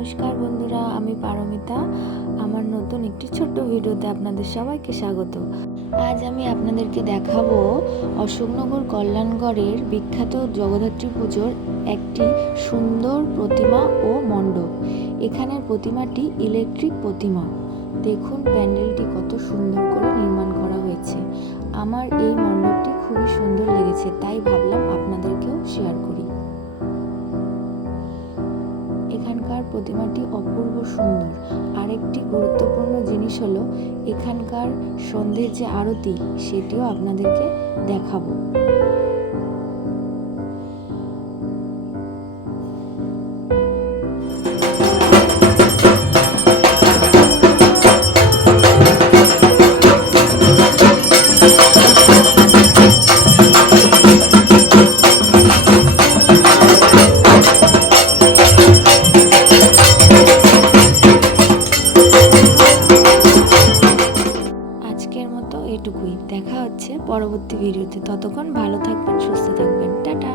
নমস্কার বন্ধুরা, আমি পারমিতা। আমার নতুন একটি ছোট্ট ভিডিওতে আপনাদের সবাইকে স্বাগত। আজ আমি আপনাদেরকে দেখাবো অশোকনগর কল্যাণগড়ের বিখ্যাত জগদ্ধাত্রী পুজোর একটি সুন্দর প্রতিমা ও মণ্ডপ। এখানের প্রতিমাটি ইলেকট্রিক প্রতিমা। দেখুন প্যান্ডেলটি কত সুন্দর করে নির্মাণ করা হয়েছে। আমার এই মণ্ডপটি খুবই সুন্দর লেগেছে, তাই ভাবলাম আপনাদেরকেও শেয়ার করি। এখানকার প্রতিমাটি অপূর্ব সুন্দর। আরেকটি গুরুত্বপূর্ণ জিনিস হলো এখানকার সন্ধ্যের যে আরতি, সেটিও আপনাদেরকে দেখাবো। আজকের মতো এটুকুই। দেখা হচ্ছে পরবর্তী ভিডিওতে। ততক্ষণ ভালো থাকবেন, সুস্থ থাকবেন। টাটা।